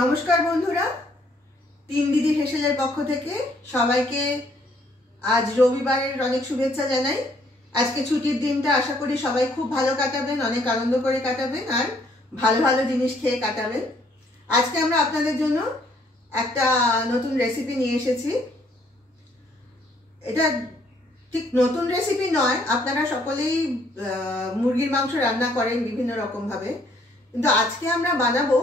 নমস্কার বন্ধুরা, তিন দিদি হেসেলের পক্ষ থেকে সবাইকে আজ রবিবারের অনেক শুভেচ্ছা জানাই। আজকে ছুটির দিনটা আশা করি সবাই খুব ভালো কাটাবেন, অনেক আনন্দ করে কাটাবেন আর ভালো ভালো জিনিস খেয়ে কাটাবেন। আজকে আমরা আপনাদের জন্য একটা নতুন রেসিপি নিয়ে এসেছি। এটা ঠিক নতুন রেসিপি নয়, আপনারা সকলেই মুরগির মাংস রান্না করেন বিভিন্ন রকমভাবে, কিন্তু আজকে আমরা বানাবো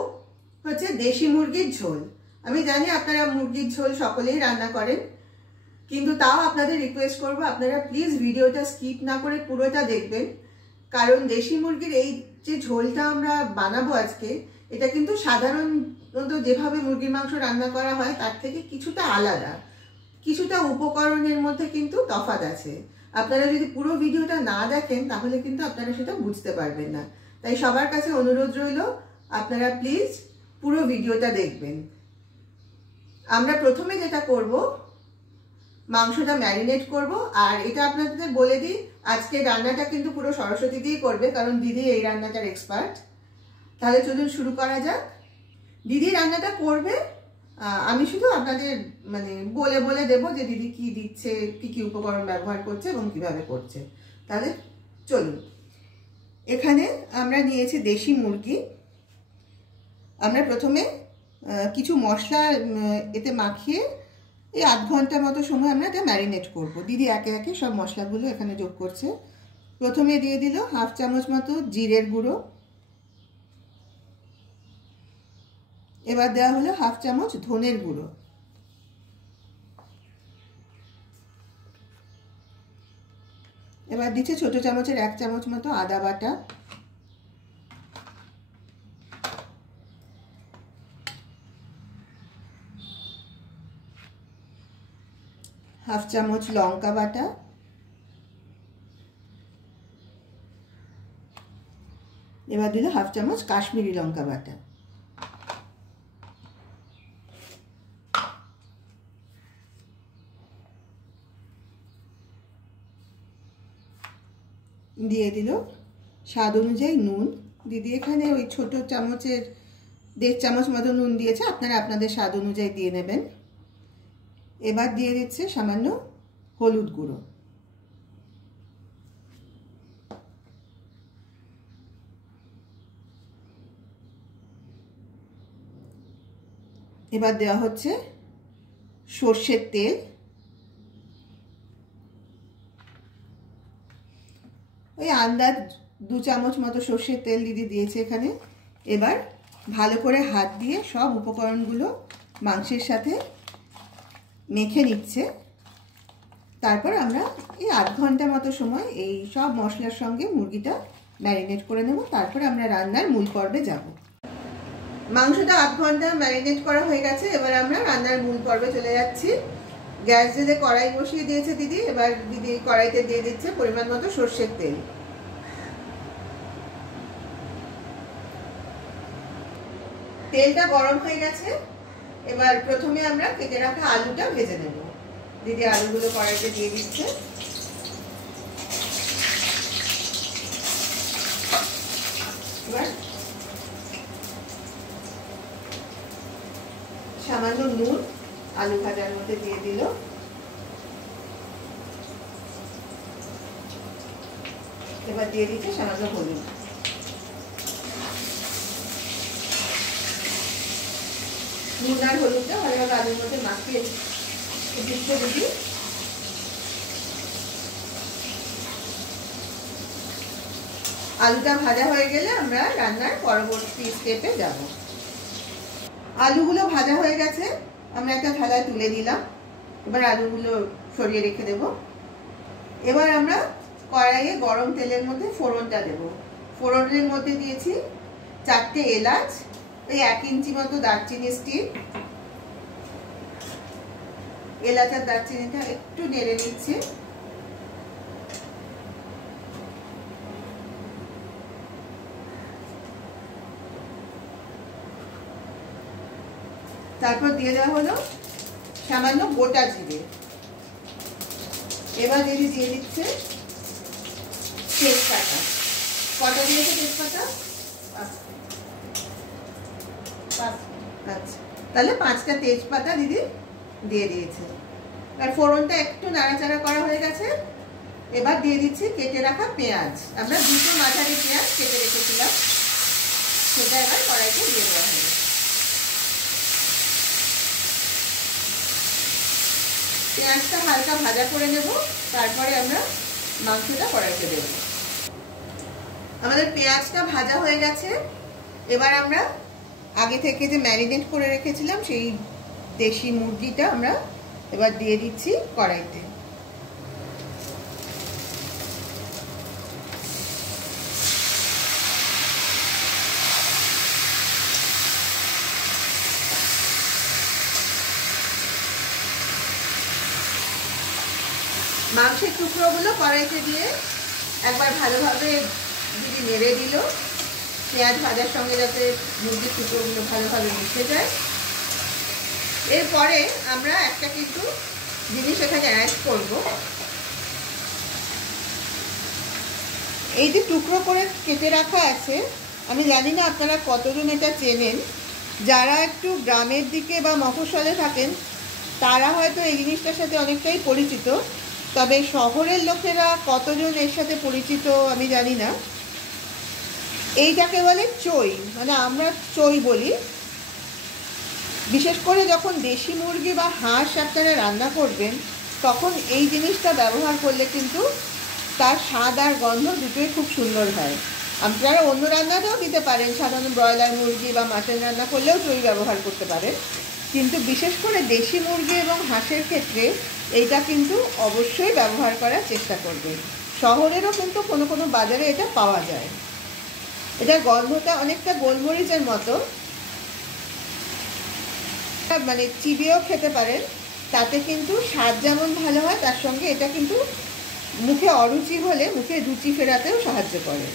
হচ্ছে দেশি মুরগির ঝোল। আমি জানি আপনারা মুরগির ঝোল সকলেই রান্না করেন, কিন্তু তাও আপনাদের রিকোয়েস্ট করব আপনারা প্লিজ ভিডিওটা স্কিপ না করে পুরোটা দেখবেন, কারণ দেশি মুরগির এই যে ঝোলটা আমরা বানাবো আজকে, এটা কিন্তু সাধারণত যেভাবে মুরগির মাংস রান্না করা হয় তার থেকে কিছুটা আলাদা, কিছুটা উপকরণের মধ্যে কিন্তু তফাৎ আছে। আপনারা যদি পুরো ভিডিওটা না দেখেন তাহলে কিন্তু আপনারা সেটা বুঝতে পারবেন না। তাই সবার কাছে অনুরোধ রইল আপনারা প্লিজ পুরো ভিডিওটা দেখবেন। আমরা প্রথমে যেটা করব, মাংসটা ম্যারিনেট করব। আর এটা আপনাদের বলে দিই, আজকে রান্নাটা কিন্তু পুরো সরস্বতী দিয়েই করবে, কারণ দিদি এই রান্নাটার এক্সপার্ট। তাহলে চলুন শুরু করা যাক। দিদি রান্নাটা করবে, আমি শুধু আপনাদের বলে বলে দেবো যে দিদি কি দিচ্ছে, কি কি উপকরণ ব্যবহার করছে এবং কিভাবে করছে। তাহলে চলুন। এখানে আমরা নিয়েছি দেশি মুরগি। আমরা প্রথমে কিছু মশলা এতে মাখিয়ে এই আধ ঘন্টা মতো সময় আমরা এটা ম্যারিনেট করব। দিদি একে একে সব মশলাগুলো এখানে যোগ করছে। প্রথমে দিয়ে দিল হাফ চামচ মতো জিরের গুঁড়ো, এবার দেওয়া হলো হাফ চামচ ধনের গুঁড়ো, এবার দিচ্ছে ছোট চামচের 1 চামচ মতো আদা বাটা, হাফ চামচ লঙ্কা বাটা, এবার দিল হাফ চামচ কাশ্মীরি লঙ্কা বাটা, দিয়ে দিল স্বাদ অনুযায়ী নুন। দিদি এখানে ওই ছোট চামচের 1.5 চামচ মতো নুন দিয়েছে, আপনারা আপনাদের স্বাদ অনুযায়ী দিয়ে নেবেন। এবার দিয়ে দিচ্ছে সামান্য হলুদ গুঁড়ো, এবার দেওয়া হচ্ছে সর্ষের তেল, ওই আন্দাজ 2 চামচ মতো সর্ষের তেল দিদি দিয়েছে এখানে। এবার ভালো করে হাত দিয়ে সব উপকরণগুলো মাংসের সাথে মেখে নিচ্ছে। তারপর আমরা এই আধ ঘন্টা মতো সময় এই সব মশলার সঙ্গে মুরগিটা ম্যারিনেট করে নেব। তারপর আমরা রান্নার মূল পর্বে যাব। মাংসটা আধ ঘন্টা ম্যারিনেট করা হয়ে গেছে, এবার আমরা রান্নার মূল পর্বে চলে যাচ্ছি। গ্যাস জেলে কড়াই বসিয়ে দিয়েছে দিদি। এবার দিদি কড়াইতে দিয়ে দিচ্ছে পরিমাণ মতো সর্ষের তেল। তেলটা গরম হয়ে গেছে, এবার প্রথমে আমরা কেটে রাখা আলুটা ভেজে নেব। দিদি আলুগুলো কড়াইতে দিয়ে দিচ্ছে। এবার সামান্য নুন আলু ভাজার মধ্যে দিয়ে দিল, এবার দিয়ে দিচ্ছে সামান্য হলুদ। নুন আর হলুদটা ভালোভাবে আলুর মধ্যে মাখিয়ে দিচ্ছে দিদি। আলুটা ভাজা হয়ে গেলে আমরা রান্নার পরবর্তী স্টেপে যাব। আলুগুলো ভাজা হয়ে গেছে, আমরা একটা থালায় তুলে দিলাম। এবার আলুগুলো সরিয়ে রেখে দেব। এবার আমরা কড়াইয়ে গরম তেলের মধ্যে ফোড়নটা দেব। ফোড়নের মধ্যে দিয়েছি 4টে এলাচ, ওই 1 ইঞ্চি মতো দারচিনি স্টিক। এলাচ আর দারচিনিটা একটু নেড়ে নিচ্ছে। তারপর দিয়ে দেওয়া হলো সামান্য গোটা জিরে। এবার দিদি দিয়ে দিচ্ছে তেজপাতা। কটা দিয়েছে তেজপাতা? 5। আচ্ছা, তাহলে 5টা তেজপাতা দিদি দিয়ে দিয়েছে। আর ফোড়নটা একটু নাড়াচাড়া করা হয়ে গেছে। এবার দিয়ে দিচ্ছি কেটে রাখা পেঁয়াজ। আমরা 2টো মাঝারি পেঁয়াজ কেটে রেখেছিলাম, সেটা এবার কড়াইতে দিয়ে দেওয়া হবে। পেঁয়াজটা হালকা ভাজা করে নেব, তারপরে আমরা মাংসটা কড়াইতে দেব। আমাদের পেঁয়াজটা ভাজা হয়ে গেছে। এবার আমরা আগে থেকে যে ম্যারিনেট করে রেখেছিলাম সেই দেশি মুরগিটা আমরা এবার দিয়ে দিচ্ছি কড়াইতে। মাংসের টুকরোগুলো কড়াইতে দিয়ে একবার ভালোভাবে দিদি নেড়ে দিল, পেঁয়াজ ভাজার সঙ্গে যাতে মুরগির টুকরোগুলো ভালোভাবে মিশে যায়। এরপরে আমরা একটা কিন্তু জিনিস এখানে অ্যাড করব। এই যে টুকরো করে কেটে রাখা আছে, আমি জানি না আপনারা কতজন এটা চেনেন। যারা একটু গ্রামের দিকে বা মফস্বলে থাকেন তারা হয়তো এই জিনিসটার সাথে অনেকটাই পরিচিত, তবে শহরের লোকেরা কতজন এর সাথে পরিচিত আমি জানি না। এইটাকে বলে চই, মানে আমরা চই বলি। বিশেষ করে যখন দেশি মুরগি বা হাঁস আপনারা রান্না করবেন তখন এই জিনিসটা ব্যবহার করলে কিন্তু তার স্বাদ আর গন্ধ দুটোই খুব সুন্দর হয়। আপনারা অন্য রান্নাতেও দিতে পারেন, সাধারণ ব্রয়লার মুরগি বা মাছের রান্না করলেও চই ব্যবহার করতে পারেন, কিন্তু বিশেষ করে দেশি মুরগি এবং হাঁসের ক্ষেত্রে এইটা কিন্তু অবশ্যই ব্যবহার করার চেষ্টা করবেন। শহরেরও কিন্তু কোনো কোনো বাজারে এটা পাওয়া যায়। এটার গন্ধটা অনেকটা গোলমরিচের মতো, মানে চিবিয়েও খেতে পারেন। তাতে কিন্তু স্বাদ যেমন ভালো হয়, তার সঙ্গে এটা কিন্তু মুখে অরুচি হলে মুখে রুচি ফেরাতেও সাহায্য করে।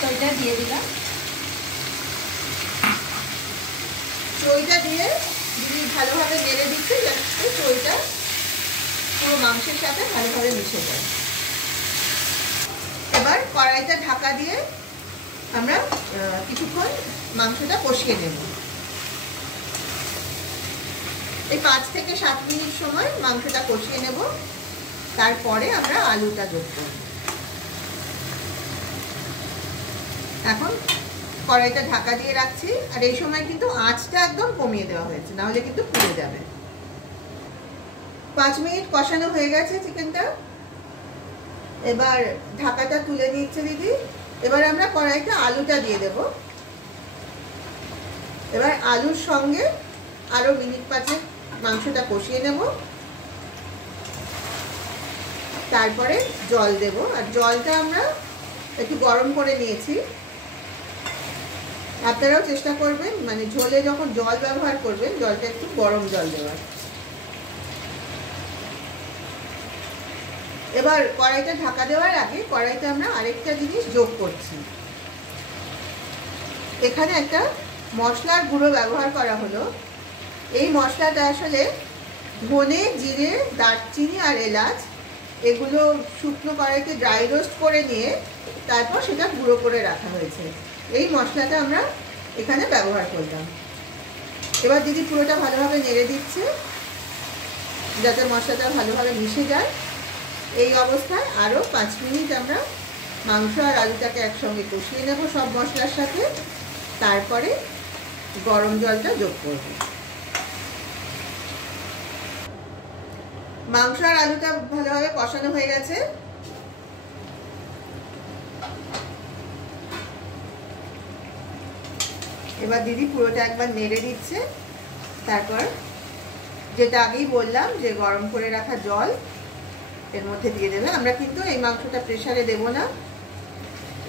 চইটা দিয়ে দিলাম। চইটা দিয়ে দিদি ভালোভাবে নেড়ে দিচ্ছে যাতে চইটা পুরো মাংসের সাথে ভালোভাবে মিশে যায়। এবার কড়াইটা ঢাকা দিয়ে আমরা কিছুক্ষণ মাংসটা কষিয়ে নেব। এই 5 থেকে 7 মিনিট সময় মাংসটা কষিয়ে নেব, তারপরে আমরা আলুটা যোগ করব। এখন কড়াইটা ঢাকা দিয়ে রাখছি, আর এই সময় কিন্তু আঁচটা একদম কমিয়ে দেওয়া হয়েছে, না হলে কিন্তু পুড়ে যাবে। 5 মিনিট কষানো হয়ে গেছে চিকেনটা। এবার ঢাকাটা তুলে নিচ্ছে দিদি। এবার আমরা কড়াইতে আলুটা দিয়ে দেব। এবার আলুর সঙ্গে আরো মিনিট 5 মাংসটা কষিয়ে নেব, তারপরে জল দেব। আর জলটা আমরা একটু গরম করে নিয়েছি। আপনারাও চেষ্টা করবেন মানে ঝোলে যখন জল ব্যবহার করবেন জলটা একটু গরম জল দেওয়ার। এবার কড়াইটা ঢাকা দেওয়ার আগে কড়াইতে আমরা আরেকটা জিনিস যোগ করছি। এখানে একটা মশলার গুঁড়ো ব্যবহার করা হলো। এই মশলাটা আসলে ধনে, জিরে, দারচিনি আর এলাচ এগুলো শুকনো কড়াইতে ড্রাই রোস্ট করে নিয়ে তারপর সেটা গুঁড়ো করে রাখা হয়েছে। এই মশলাটা আমরা এখানে ব্যবহার করলাম। এবার দিদি পুরোটা ভালোভাবে নেড়ে দিচ্ছে যাতে মশলাটা ভালোভাবে মিশে যায়। এই অবস্থায় আরও 5 মিনিট আমরা মাংস আর আলুটাকে একসঙ্গে কষিয়ে নেব সব মশলার সাথে, তারপরে গরম জলটা যোগ করব। মাংস আর আলুটা ভালোভাবে কষানো হয়ে গেছে। এবার দিদি পুরোটা একবার নেড়ে দিচ্ছে, তারপর যেটা আগেই বললাম যে গরম করে রাখা জল এর মধ্যে দিয়ে দেবে। আমরা কিন্তু এই মাংসটা প্রেসারে দেব না,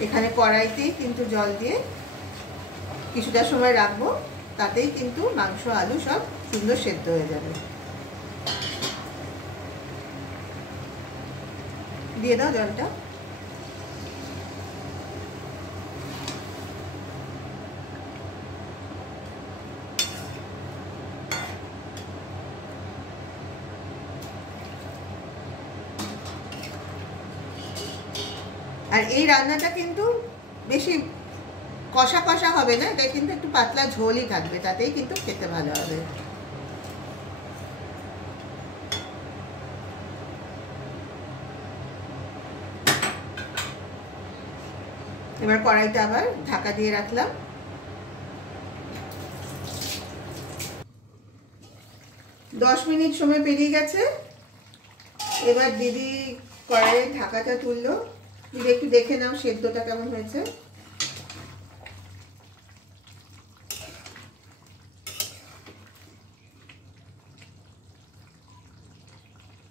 এখানে কড়াইতেই কিন্তু জল দিয়ে কিছুটা সময় রাখবো, তাতেই কিন্তু মাংস আলু সব সুন্দর সেদ্ধ হয়ে যাবে। দিয়ে দাও জলটা। আর এই রান্নাটা কিন্তু বেশি কষা কষা হবে না, এটা কিন্তু একটু পাতলা ঝোলই থাকবে, তাতেই কিন্তু খেতে ভালো হবে। এবার কড়াইটা আবার ঢাকা দিয়ে রাখলাম। 10 মিনিট সময় পেরিয়ে গেছে। এবার দিদি কড়াইয়ে ঢাকাটা তুললো। দিদি একটু দেখে নাও সেদ্ধটা কেমন হয়েছে।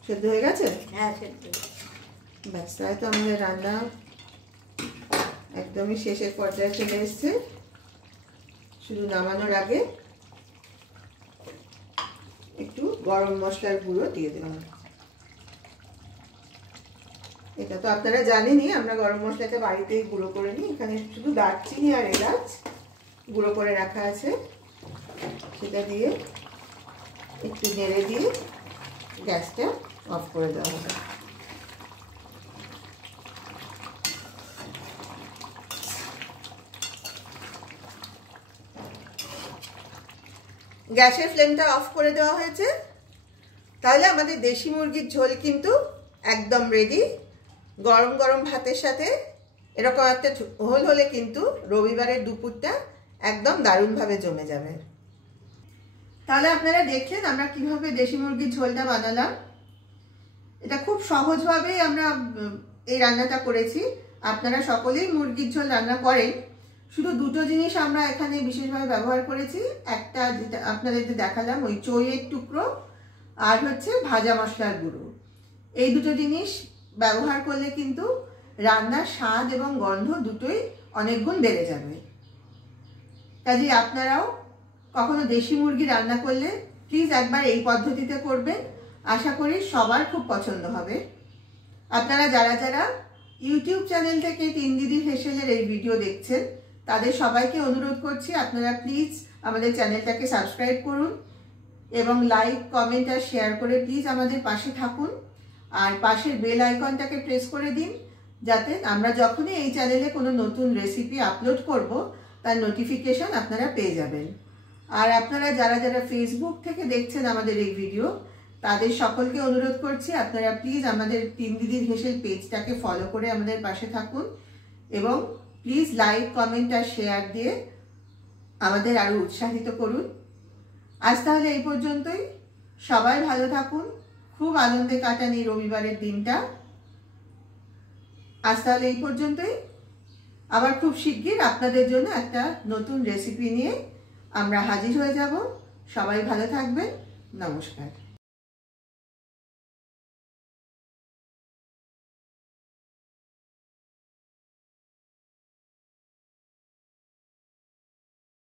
সেদ্ধ হয়ে গেছে? হ্যাঁ সেদ্ধ। ব্যাস, তাই তো আমাদের রান্না একদমই শেষের পর্যায়ে চলে এসছে। শুধু নামানোর আগে একটু গরম মশলার গুঁড়ো দিয়ে দিলাম। এটা তো আপনারা জানেনই, আমরা গরম মশলাটা বাড়িতেই গুঁড়ো করে নিই। এখানে শুধু দারচিনি আর এলাচ গুঁড়ো করে রাখা আছে, সেটা দিয়ে একটু নেড়ে দিয়ে গ্যাসটা অফ করে দেওয়া হবে। গ্যাসের ফ্লেমটা অফ করে দেওয়া হয়েছে। তাহলে আমাদের দেশি মুরগির ঝোল কিন্তু একদম রেডি। গরম গরম ভাতের সাথে এরকম একটা ঝোল হলে কিন্তু রবিবারের দুপুরটা একদম দারুণভাবে জমে যাবে। তাহলে আপনারা দেখলেন আমরা কিভাবে দেশি মুরগির ঝোলটা বানালাম। এটা খুব সহজভাবেই আমরা এই রান্নাটা করেছি। আপনারা সকলেই মুরগির ঝোল রান্না করেন, শুধু দুটো জিনিস আমরা এখানে বিশেষভাবে ব্যবহার করেছি। একটা যেটা আপনাদের দেখালাম, ওই চইয়ের টুকরো, আর হচ্ছে ভাজা মশলার গুঁড়ো। এই দুটো জিনিস ব্যবহার করলে কিন্তু রান্নার স্বাদ এবং গন্ধ দুটোই অনেক গুণ বেড়ে যাবে। কাজেই আপনারাও কখনো দেশি মুরগি রান্না করলে প্লিজ একবার এই পদ্ধতিতে করবেন। আশা করি সবার খুব পছন্দ হবে। আপনারা যারা যারা ইউটিউব চ্যানেল থেকে তিন দিদির হেসেলের এই ভিডিও দেখছেন, তাদের সবাইকে অনুরোধ করছি আপনারা প্লিজ আমাদের চ্যানেলটাকে সাবস্ক্রাইব করুন এবং লাইক, কমেন্ট আর শেয়ার করে প্লিজ আমাদের পাশে থাকুন। আর পাশের বেল আইকনটাকে প্রেস করে দিন, যাতে আমরা যখনই এই চ্যানেলে কোনো নতুন রেসিপি আপলোড করব তার নোটিফিকেশন আপনারা পেয়ে যাবেন। আর আপনারা যারা যারা ফেসবুক থেকে দেখছেন আমাদের এই ভিডিও, তাদের সকলকে অনুরোধ করছি আপনারা প্লিজ আমাদের তিন দিদির হেসেল পেজটাকে ফলো করে আমাদের পাশে থাকুন এবং প্লিজ লাইক, কমেন্ট আর শেয়ার দিয়ে আমাদের আরও উৎসাহিত করুন। আজ তাহলে এই পর্যন্তই। সবাই ভালো থাকুন, খুব আনন্দে কাটান এই রবিবারের দিনটা। আজ তাহলে এই পর্যন্তই। আবার খুব শিগগির আপনাদের জন্য একটা নতুন রেসিপি নিয়ে আমরা হাজির হয়ে যাব। সবাই ভালো থাকবেন। নমস্কার।